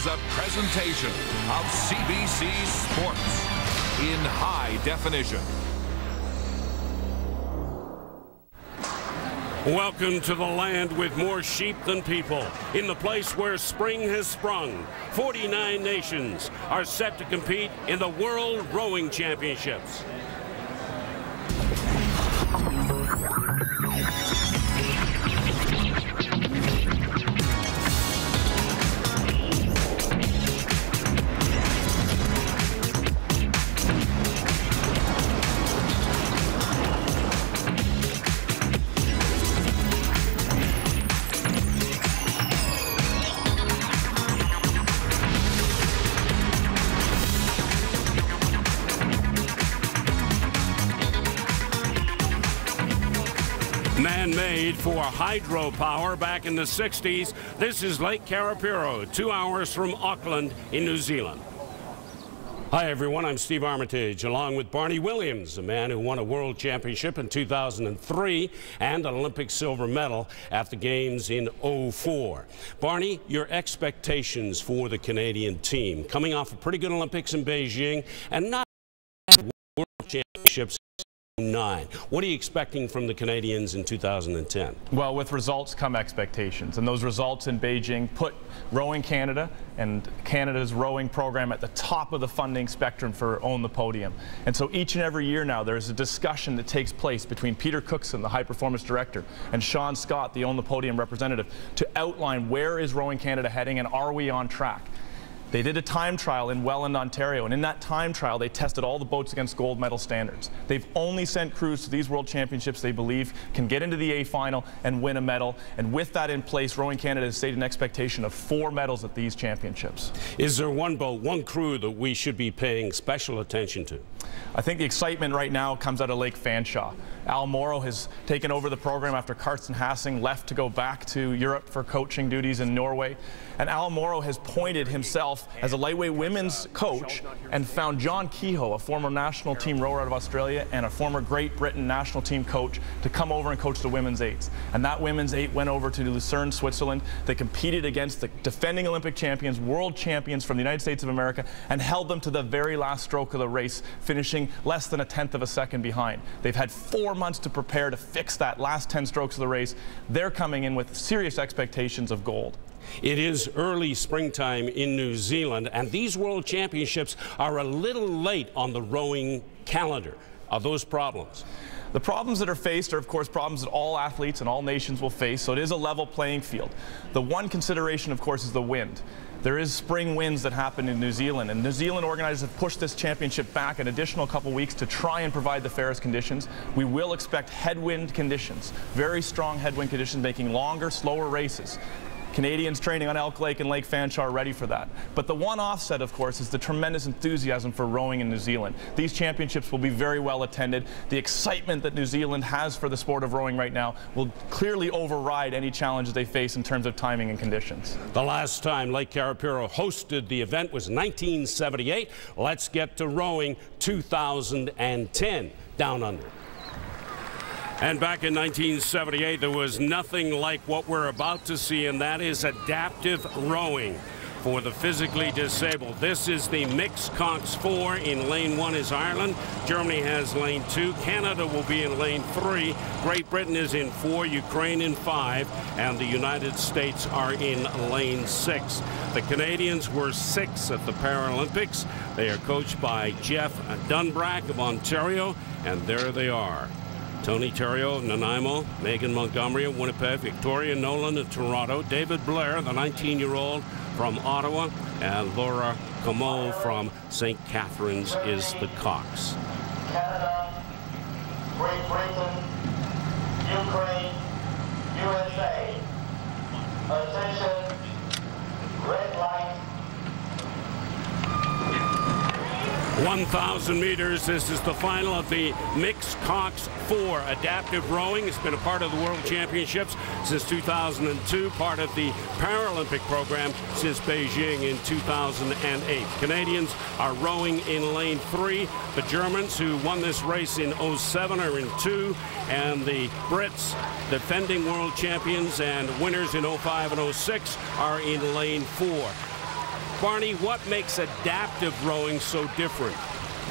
is a presentation of CBC Sports in high definition. Welcome to the land with more sheep than people, in the place where spring has sprung. 49 nations are set to compete in the World Rowing Championships. Man-made for hydropower back in the 60s, this is Lake Karapiro, 2 hours from Auckland in New Zealand. Hi everyone, I'm Steve Armitage, along with Barney Williams, a man who won a world championship in 2003 and an Olympic silver medal at the Games in '04. Barney, your expectations for the Canadian team, coming off a pretty good Olympics in Beijing and not world championships. What are you expecting from the Canadians in 2010? Well, with results come expectations, and those results in Beijing put Rowing Canada and Canada's rowing program at the top of the funding spectrum for Own the Podium. And so each and every year now there's a discussion that takes place between Peter Cookson, the high performance director, and Sean Scott, the Own the Podium representative, to outline where is Rowing Canada heading and are we on track. They did a time trial in Welland, Ontario, and in that time trial they tested all the boats against gold medal standards. They've only sent crews to these World Championships they believe can get into the A final and win a medal, and with that in place, Rowing Canada has stated an expectation of 4 medals at these championships. Is there one boat, one crew that we should be paying special attention to? I think the excitement right now comes out of Lake Fanshawe. Al Morrow has taken over the program after Karsten Hassing left to go back to Europe for coaching duties in Norway. And Al Morrow has pointed himself as a lightweight women's coach and found John Kehoe, a former national team rower out of Australia and a former Great Britain national team coach, to come over and coach the women's eights. And that women's eight went over to Lucerne, Switzerland. They competed against the defending Olympic champions, world champions from the United States of America, and held them to the very last stroke of the race, finishing less than 1/10 of a second behind. They've had 4 months to prepare to fix that last 10 strokes of the race. They're coming in with serious expectations of gold. It is early springtime in New Zealand, and these World Championships are a little late on the rowing calendar. Are those problems? The problems that are faced are, of course, problems that all athletes and all nations will face, so it is a level playing field. The one consideration, of course, is the wind. There is spring winds that happen in New Zealand, and New Zealand organizers have pushed this championship back an additional couple weeks to try and provide the fairest conditions. We will expect headwind conditions, very strong headwind conditions, making longer, slower races. Canadians training on Elk Lake and Lake Fanshawe are ready for that. But the one offset, of course, is the tremendous enthusiasm for rowing in New Zealand. These championships will be very well attended. The excitement that New Zealand has for the sport of rowing right now will clearly override any challenges they face in terms of timing and conditions. The last time Lake Karapiro hosted the event was 1978. Let's get to rowing 2010 down under. And back in 1978, there was nothing like what we're about to see, and that is adaptive rowing for the physically disabled. This is the mixed Cox 4. In lane 1 is Ireland. Germany has lane 2. Canada will be in lane 3. Great Britain is in 4. Ukraine in 5. And the United States are in lane 6. The Canadians were 6 at the Paralympics. They are coached by Jeff Dunbrack of Ontario, and there they are. Tony Terrio of Nanaimo, Megan Montgomery of Winnipeg, Victoria Nolan of Toronto, David Blair, the 19-year-old from Ottawa, and Laura Comeau from St. Catharines is the Cox. Canada, Great Britain, Ukraine, USA. Attention, red light. 1,000 meters. This is the final of the mixed Cox 4 adaptive rowing. It's been a part of the World Championships since 2002, part of the Paralympic program since Beijing in 2008. Canadians are rowing in lane 3. The Germans, who won this race in '07, are in 2, and the Brits, defending world champions and winners in '05 and '06, are in lane 4. Barney, what makes adaptive rowing so different?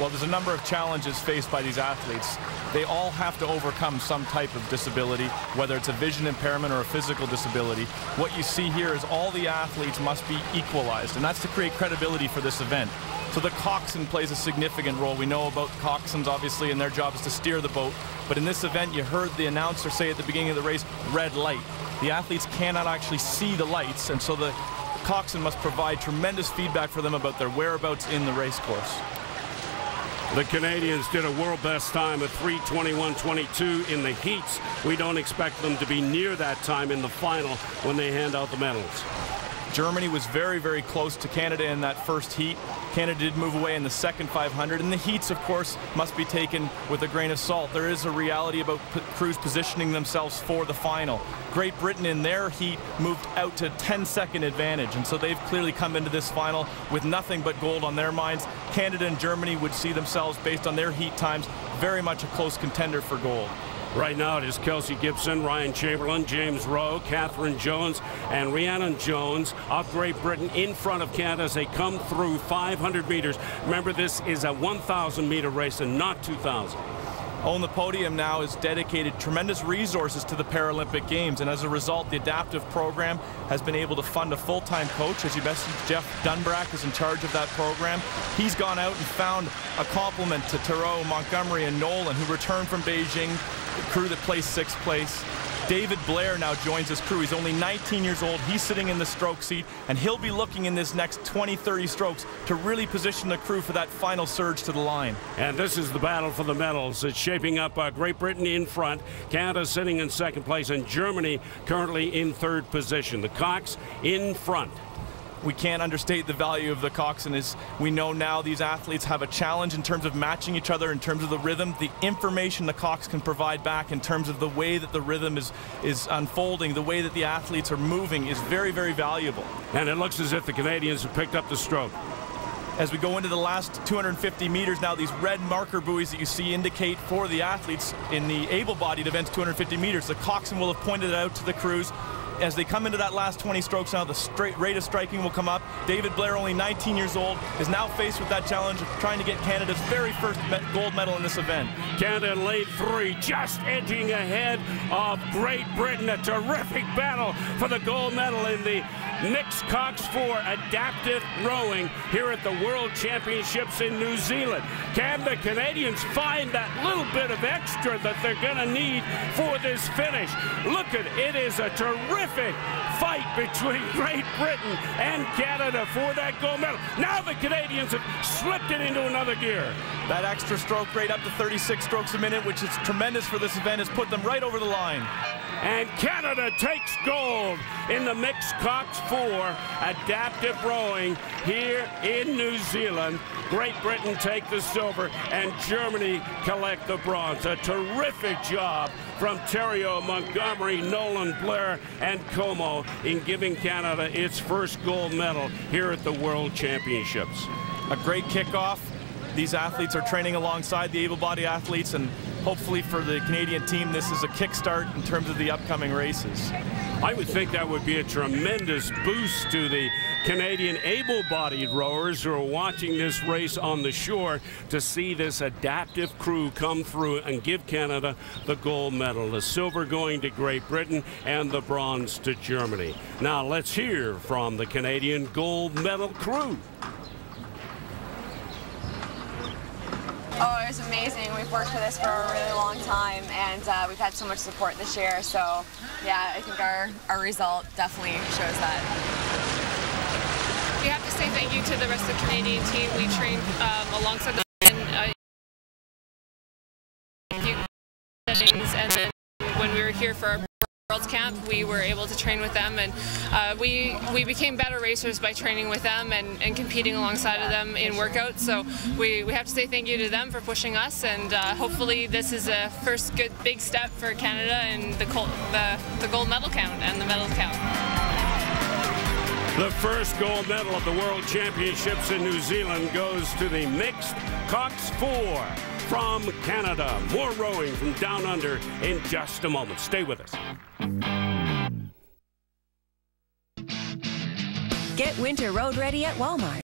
Well, there's a number of challenges faced by these athletes. They all have to overcome some type of disability, whether it's a vision impairment or a physical disability. What you see here is all the athletes must be equalized, and that's to create credibility for this event. So the coxswain plays a significant role. We know about coxswains, obviously, and their job is to steer the boat. But in this event, you heard the announcer say at the beginning of the race, red light. The athletes cannot actually see the lights, and so the coxswain must provide tremendous feedback for them about their whereabouts in the race course. The Canadians did a world best time of 3:21.22 in the heats. We don't expect them to be near that time in the final when they hand out the medals. Germany was very, very close to Canada in that first heat. Canada did move away in the second 500, and the heats, of course, must be taken with a grain of salt. There is a reality about crews positioning themselves for the final. Great Britain in their heat moved out to 10-second advantage, and so they've clearly come into this final with nothing but gold on their minds. Canada and Germany would see themselves, based on their heat times, very much a close contender for gold. Right now it is Kelsey Gibson, Ryan Chamberlain, James Rowe, Catherine Jones, and Rhiannon Jones of Great Britain in front of Canada as they come through 500 meters. Remember, this is a 1,000-meter race and not 2,000. On the podium now is dedicated tremendous resources to the Paralympic Games, and as a result, the adaptive program has been able to fund a full-time coach. As you mentioned, Jeff Dunbrack is in charge of that program. He's gone out and found a complement to Thoreau, Montgomery, and Nolan, who returned from Beijing, the crew that placed 6th place. David Blair now joins his crew. He's only 19 years old. He's sitting in the stroke seat, and he'll be looking in this next 20, 30 strokes to really position the crew for that final surge to the line. And this is the battle for the medals. It's shaping up Great Britain in front, Canada sitting in 2nd place, and Germany currently in 3rd position. The Cox in front. We can't understate the value of the coxswain. As we know now, these athletes have a challenge in terms of matching each other, in terms of the rhythm. The information the cox can provide back in terms of the way that the rhythm is unfolding, the way that the athletes are moving is very, very valuable. And it looks as if the Canadians have picked up the stroke. As we go into the last 250 meters now, these red marker buoys that you see indicate for the athletes in the able-bodied events 250 meters. The coxswain will have pointed it out to the crews. As they come into that last 20 strokes now, the rate of striking will come up. David Blair, only 19 years old, is now faced with that challenge of trying to get Canada's very first gold medal in this event. Canada in lane 3, just edging ahead of Great Britain. A terrific battle for the gold medal in the mixed Cox 4 adaptive rowing here at the World Championships in New Zealand. Can the Canadians find that little bit of extra that they're going to need for this finish? Look at it. It is a terrific fight between Great Britain and Canada for that gold medal. Now the Canadians have slipped it into another gear. That extra stroke rate up to 36 strokes a minute, which is tremendous for this event, has put them right over the line. And Canada takes gold in the mixed Cox 4 adaptive rowing here in New Zealand. Great Britain take the silver and Germany collect the bronze. A terrific job from Theriault, Montgomery, Nolan, Blair, and Como in giving Canada its first gold medal here at the World Championships. A great kickoff. These athletes are training alongside the able-bodied athletes, and hopefully for the Canadian team, this is a kickstart in terms of the upcoming races. I would think that would be a tremendous boost to the Canadian able-bodied rowers who are watching this race on the shore to see this adaptive crew come through and give Canada the gold medal. The silver going to Great Britain and the bronze to Germany. Now let's hear from the Canadian gold medal crew. Oh, it was amazing. We've worked for this for a really long time, and we've had so much support this year. So, yeah, I think our result definitely shows that. We have to say thank you to the rest of the Canadian team. We trained alongside them, and then when we were here for our World's Camp, we were able to train with them, and we became better racers by training with them and competing alongside of them in workouts. So we have to say thank you to them for pushing us, and hopefully this is a first good big step for Canada and the gold medal count and the medal count. The first gold medal of the World Championships in New Zealand goes to the mixed Cox 4 from Canada. More rowing from down under in just a moment. Stay with us. Get winter road ready at Walmart.